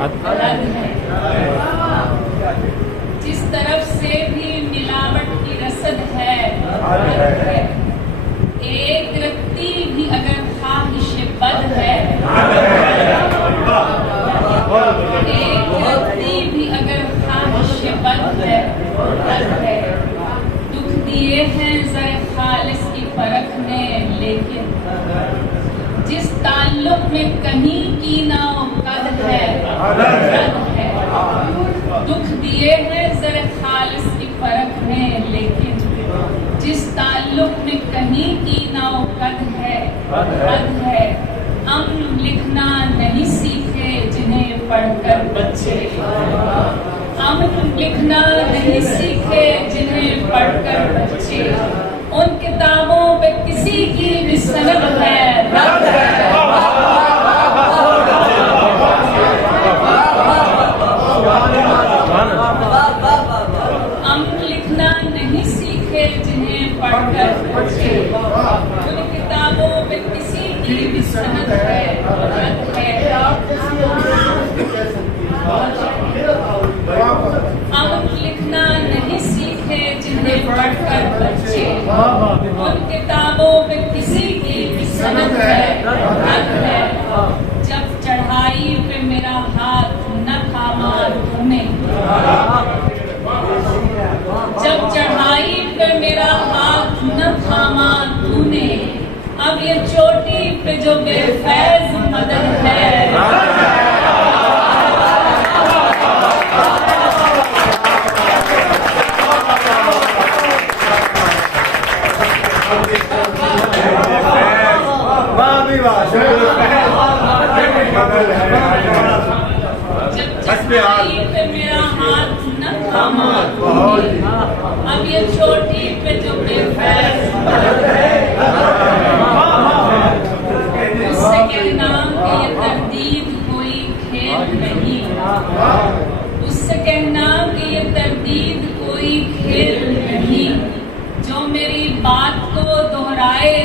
हद है। जिस तरफ से भी मिलावट की रसद है, हद है। एक रत्ती भी अगर ख्वाहिश बद है, एक रत्ती भी अगर ख्वाहिश बद है, हद है। दुख दिए हैं ज़रे खालिस की फर्क ने, लेकिन जिस ताल्लुक में कहीं की ना कद है, हद है। दुख दिए हैं ज़रे खालिस की फर्क ने, लेकिन जिस ताल्लुक में कहीं की ना कद है, हद है। अम्न लिखना नहीं सीखे जिन्हें पढ़कर बच्चे, अम्न लिखना नहीं सीखे जिन्हें पढ़कर बच्चे। उन किताबों पे किसी की भी सनद है, रद है। अम्न लिखना नहीं सीखे जिन्हें पढ़कर बच्चे, उन किताबों पे किसी की भी सनद है, रद है। अम्न लिखना नहीं सीखे जिन्हें पढ़कर बच्चे, उन किताबों पे किसी की भी सनद है, रद है। जब चढ़ाई पे मेरा हाथ न थामा तूने, जब चढ़ाई पे मेरा हाथ न थामा तूने, अब ये चोटी पे जो बेफैज मदद है, जब चढ़ाई पे मेरा हाथ न थामा तूने, अब ये चोटी पे जो बेफैज मदद है। उससे कहना कि ये तरदीद कोई खेल नहीं, उससे कहना कि ये तरदीद कोई खेल नहीं। जो मेरी बात को दोहराए